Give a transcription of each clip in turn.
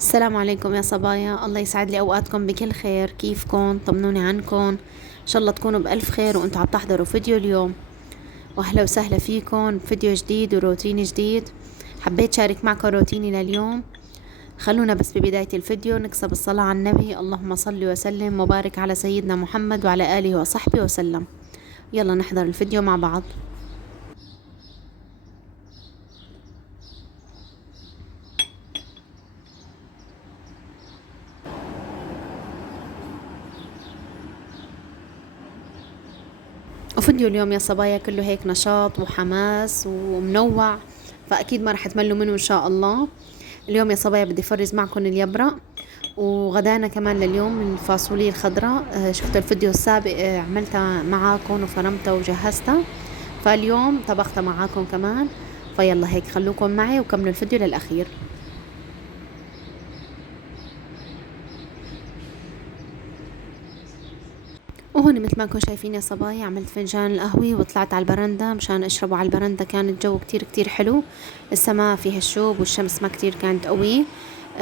السلام عليكم يا صبايا، الله يسعد لي اوقاتكم بكل خير. كيفكم؟ طمنوني عنكم. ان شاء الله تكونوا بالف خير وانتم عم تحضروا فيديو اليوم. واهلا وسهلا فيكم بفيديو جديد وروتين جديد. حبيت شارك معكم روتيني لليوم. خلونا بس ببداية الفيديو نكسب الصلاة على النبي. اللهم صل وسلم وبارك على سيدنا محمد وعلى آله وصحبه وسلم. يلا نحضر الفيديو مع بعض. وفيديو اليوم يا صبايا كله هيك نشاط وحماس ومنوع، فأكيد ما رح تملوا منه إن شاء الله. اليوم يا صبايا بدي فرز معكم اليبرق، وغدانا كمان لليوم الفاصوليا الخضراء. شفتوا الفيديو السابق، عملتها معاكم وفرمتها وجهزتها، فاليوم طبختها معاكم كمان. فيلا هيك خلوكم معي وكملوا الفيديو للأخير. وهون مثل ما انكم شايفين يا صبايا عملت فنجان القهوة وطلعت على البرندة مشان اشربه على البرندة. كان الجو كتير كتير حلو، السماء فيها الشوب والشمس ما كتير كانت قوية.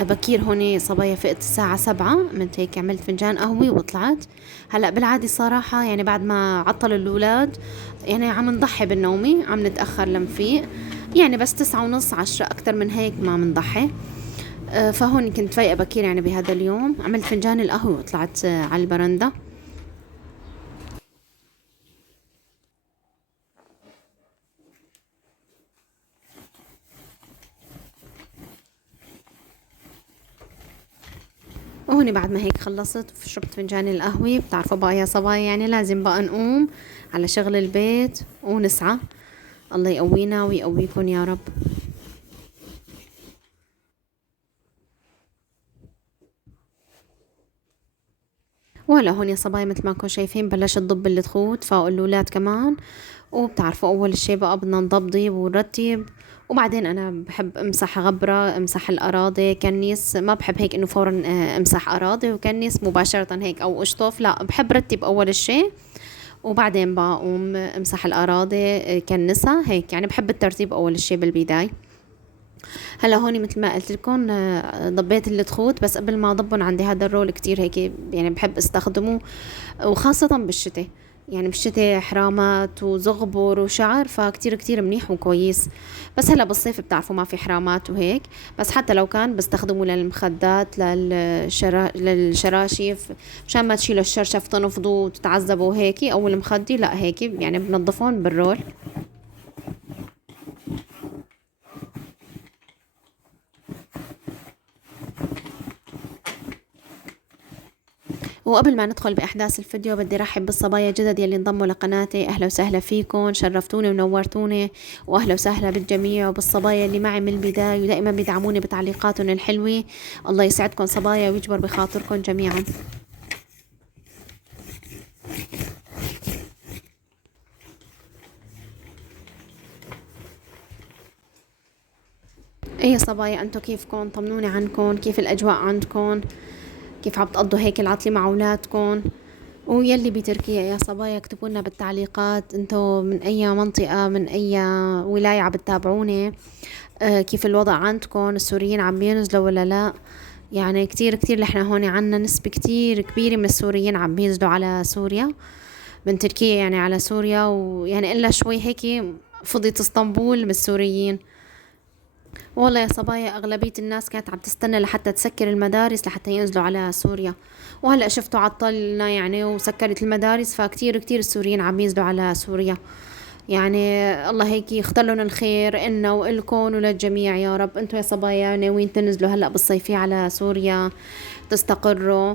بكير هون صبايا فقت الساعة 7، من هيك عملت فنجان قهوة وطلعت. هلا بالعادة صراحة يعني بعد ما عطلوا الأولاد يعني عم نضحي بالنومة، عم نتأخر لنفيق، يعني بس 9:30 10 أكتر من هيك ما منضحي. فهون كنت فايقة بكير يعني بهذا اليوم. عملت فنجان القهوة وطلعت على البرندة. وهوني بعد ما هيك خلصت شربت فنجان القهوة. بتعرفوا بقى يا صبايا يعني لازم بقى نقوم على شغل البيت ونسعى. الله يقوينا ويقويكم يا رب. وهلا هون يا صبايا مثل ما انكم شايفين بلشت تضب الخوت فوق الأولاد كمان. وبتعرفوا أول شي بقى بدنا نضبضب ونرتب، وبعدين أنا بحب أمسح غبرة، أمسح الأراضي، كنس. ما بحب هيك إنه فورا أمسح أراضي وكنس مباشرة هيك أو أشطف، لا بحب رتب أول شي وبعدين بقوم امسح الاراضي كنسها هيك. يعني بحب الترتيب اول شي بالبداية. هلا هوني مثل ما قلت لكم ضبيت الخوت، بس قبل ما اضبن عندي هذا الرول كتير هيك يعني بحب استخدمه، وخاصة بالشتاء. يعني بالشتاء حرامات وزغبر وشعر، فكتير كتير منيح وكويس. بس هلا بالصيف بتعرفوا ما في حرامات وهيك، بس حتى لو كان بستخدمه للمخدات للشراشف، مشان ما تشيلوا الشرشف تنفضوا وتتعذبوا هيك، او المخدي لا هيك يعني بنضفون بالرول. وقبل ما ندخل بأحداث الفيديو بدي رحب بالصبايا الجدد يلي انضموا لقناتي. أهلا وسهلا فيكم، شرفتوني ونورتوني. وأهلا وسهلا بالجميع وبالصبايا اللي معي من البداية ودائما بيدعموني بتعليقاتهم الحلوة. الله يسعدكم صبايا ويجبر بخاطركم جميعا. ايه يا صبايا انتو كيفكم؟ طمنوني عنكم، كيف الأجواء عندكم؟ كيف عم تقضوا هيك العطلة مع أولادكم؟ ويلي بتركيا يا صبايا اكتبوا لنا بالتعليقات انتو من اي منطقة، من اي ولاية عم بتتابعوني. كيف الوضع عندكم؟ السوريين عم بينزلوا ولا لا؟ يعني كتير كتير نحن هون عنا نسبة كتير كبيرة من السوريين عم بينزلوا على سوريا، من تركيا يعني على سوريا. ويعني إلا شوي هيك فضيت اسطنبول من السوريين. والله يا صبايا أغلبية الناس كانت عم تستنى لحتى تسكر المدارس لحتى ينزلوا على سوريا، وهلأ شفتوا عطلنا يعني وسكرت المدارس، فكتير كتير السوريين عم ينزلوا على سوريا. يعني الله هيك يختار لنا الخير إلنا وإلكم وللجميع يا رب. انتوا يا صبايا ناويين تنزلوا هلأ بالصيفية على سوريا تستقروا؟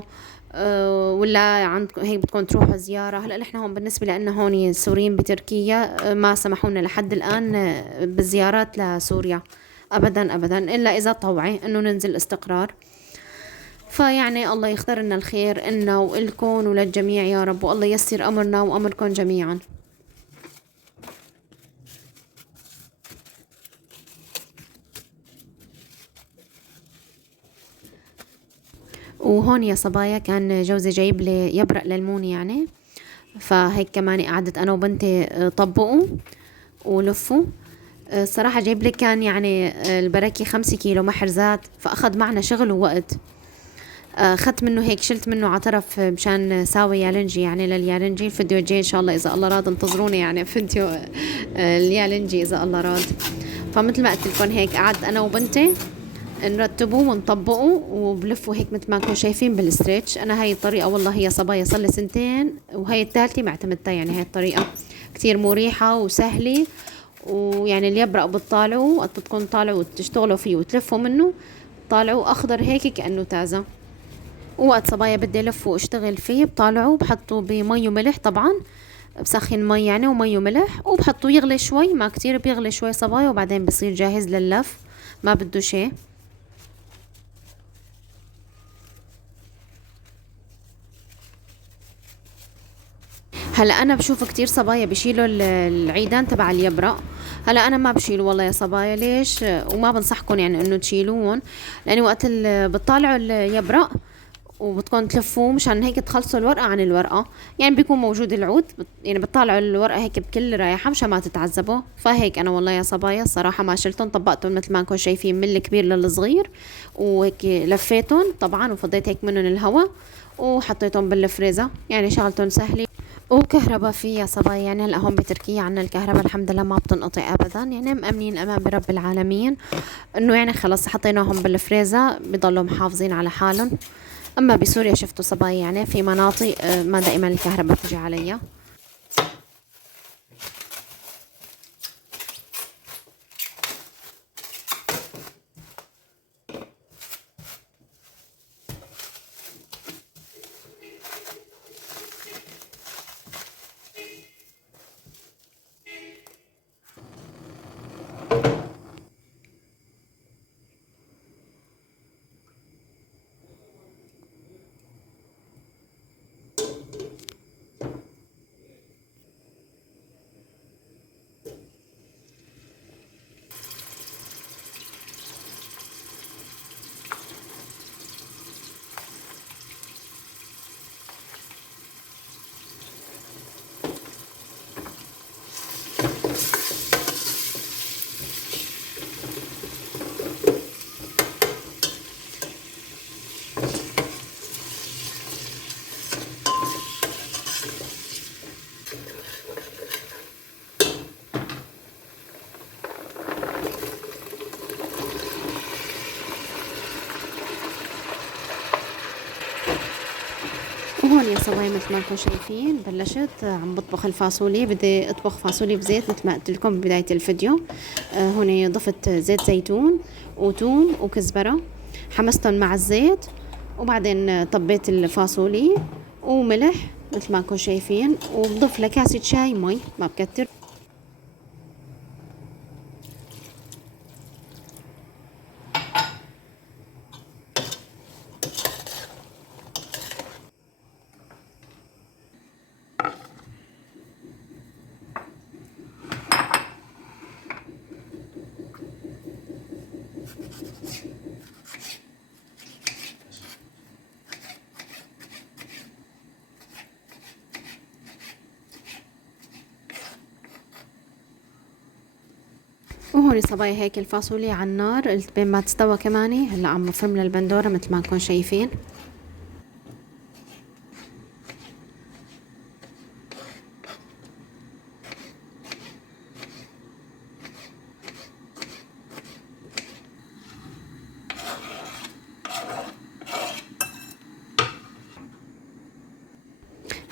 ولا عندكم هيك بدكم تروحوا زيارة؟ هلا نحن هون بالنسبة لنا هون السوريين بتركيا ما سمحوا لنا لحد الآن بالزيارات لسوريا ابدا ابدا، الا اذا طوعي انه ننزل استقرار. فيعني الله يختار لنا الخير إلنا وإلكم وللجميع يا رب، والله يسر امرنا وامركم جميعا. وهون يا صبايا كان جوزي جايب لي يبرق للمون يعني، فهيك كمان قعدت انا وبنتي طبقوا ولفوا. الصراحة جايب لي كان يعني البركة 5 كيلو محرزات، فأخذ معنا شغل ووقت. اخذت منه هيك، شلت منه على طرف مشان ساوي يالنجي يعني لليالنجي. الفيديو الجاي ان شاء الله اذا الله راد انتظروني يعني فيديو اليالنجي اذا الله راد. فمثل ما قلت لكم هيك قعدت انا وبنتي نرتبه ونطبقه وبلفه هيك مثل ما انتم شايفين بالستريتش. انا هاي الطريقه والله هي صبايا صار لي 2 سنين وهي الثالثه معتمدتها. يعني هاي الطريقه كتير مريحه وسهله، ويعني اللي يبرق بتطالعوا وقت بدكم تطالعوا وتشتغلوا فيه وتلفوا منه، طالعوا اخضر هيك كانه تازه. ووقت صبايا بدي الف واشتغل فيه بطالعه بحطه بمي وملح طبعا، بسخن مي يعني ومي وملح، وبحطه يغلي شوي، ما كتير بيغلي، شوي صبايا وبعدين بصير جاهز لللف، ما بده شي. هلا انا بشوف كتير صبايا بشيلوا العيدان تبع اليبرق. هلا انا ما بشيله والله يا صبايا. ليش؟ وما بنصحكم يعني انه تشيلوهم، لانه وقت بتطالعوا اليبرق وبتكون تلفوه مشان هيك تخلصوا الورقة عن الورقة، يعني بيكون موجود العود يعني بتطلعوا الورقة هيك بكل رايحة مشان ما تتعذبوا. فهيك أنا والله يا صبايا الصراحة ما شلتهم، طبقتهم مثل ما انكم شايفين من الكبير للصغير، وهيك لفيتهم طبعا وفضيت هيك منهم الهواء وحطيتهم بالفريزر. يعني شغلتهم سهلة وكهرباء فيه يا صبايا. يعني هلا هون بتركيا عنا الكهرباء الحمد لله ما بتنقطع ابدا، يعني مأمنين امان برب العالمين انه يعني خلص حطيناهم بالفريزر بضلوا محافظين على حالهم. اما بسوريا شفتوا صبايا يعني في مناطق ما دائما الكهرباء بتجي عليها. وهون يا صبايا مثل ما انتم شايفين بلشت عم بطبخ الفاصوليا. بدي اطبخ فاصوليا بزيت مثل ما قلت لكم ببداية الفيديو. هون ضفت زيت زيتون وتوم وكزبرة، حمستهم مع الزيت، وبعدين طبيت الفاصوليا وملح مثل ما انتم شايفين، وبضيف لكاسة شاي مي ما بكتر. وهون صبايا هيك الفاصوليا على النار، قلت بين ما تستوى كماني هلا عم بفرم للبندورة مثل ما انكم شايفين.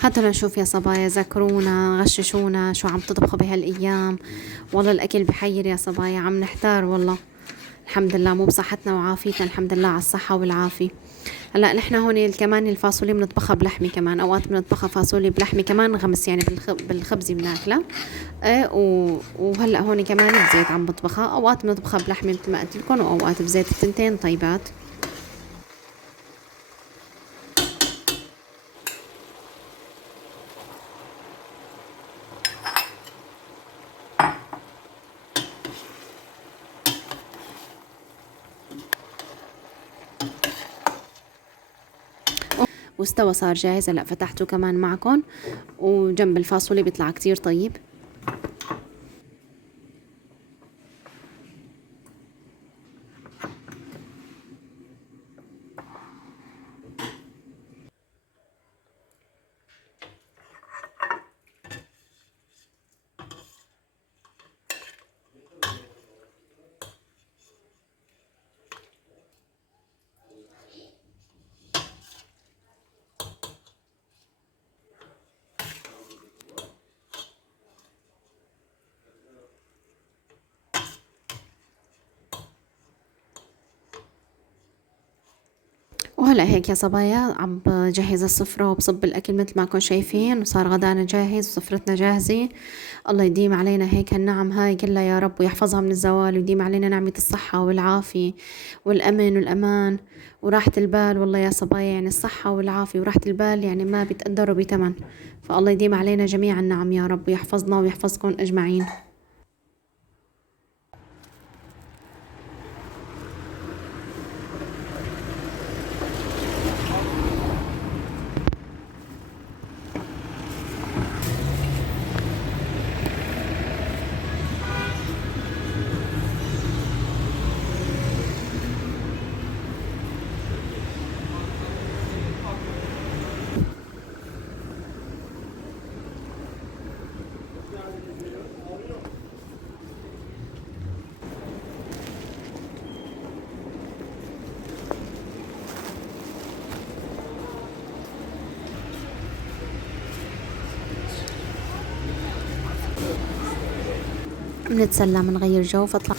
هاتوا لنشوف يا صبايا، ذكرونا غششونا شو عم تطبخوا بهالايام. والله الاكل بحير يا صبايا، عم نحتار والله. الحمد لله مو بصحتنا وعافيتنا، الحمد لله على الصحة والعافية. هلا نحن هون كمان الفاصوليا بنطبخها بلحمة، كمان اوقات بنطبخها فاصوليا بلحمة كمان غمس يعني بالخبز بناكلها. وهلا هون كمان بزيت عم بطبخها، اوقات بنطبخها بلحمة مثل ما قلت لكم، واوقات بزيت، التنتين طيبات. واستوى صار جاهز. هلا فتحته كمان معكم، وجنب الفاصوليا بيطلع كتير طيب. وهلا هيك يا صبايا عم بجهز السفرة وبصب الأكل مثل ما كنتم شايفين، وصار غدانا جاهز وسفرتنا جاهزة. الله يديم علينا هيك هالنعم هاي كلها يا رب، ويحفظها من الزوال، ويديم علينا نعمة الصحة والعافية والأمن والأمان وراحة البال. والله يا صبايا يعني الصحة والعافية وراحة البال يعني ما بيتقدروا بتمن. فالله يديم علينا جميعا النعم يا رب، ويحفظنا ويحفظكم أجمعين. بنتسلى بنغير جو فاطلع.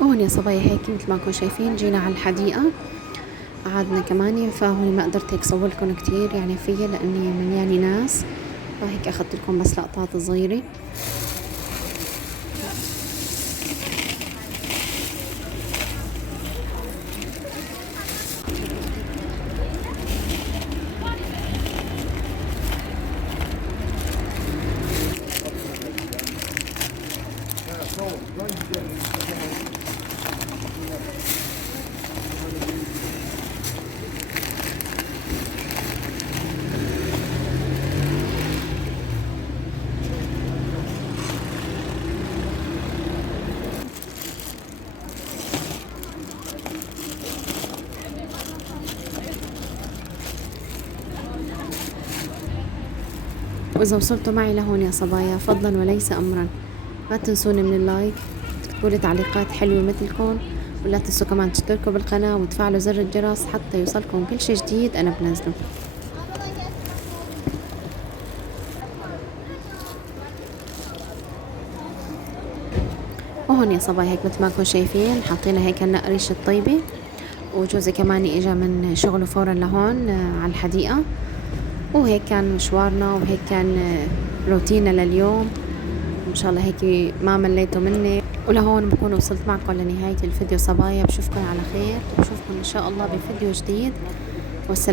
وهون يا صبايا هيك مثل ما انكم شايفين جينا على الحديقة قعدنا كمان. فهون ما قدرت هيك صور لكم كتير يعني فيا لاني مليانة ناس، فهيك اخذت لكم بس لقطات صغيرة. وإذا وصلتوا معي لهون يا صبايا فضلا وليس أمرا ما تنسوني من اللايك، تكتبولي تعليقات حلوة مثلكم، ولا تنسوا كمان تشتركوا بالقناة وتفعلوا زر الجرس حتى يوصلكم كل شي جديد أنا بنزله. وهون يا صبايا هيك مثل ما انكم شايفين حاطين هيك النقريش الطيبة، وجوزي كمان اجا من شغله فورا لهون على الحديقة. وهيك كان مشوارنا وهيك كان روتيننا لليوم. ان شاء الله هيك ما مليتوا مني. ولهون بكون وصلت معكم لنهاية الفيديو صبايا، بشوفكم على خير، بشوفكم ان شاء الله بفيديو جديد. والسلام.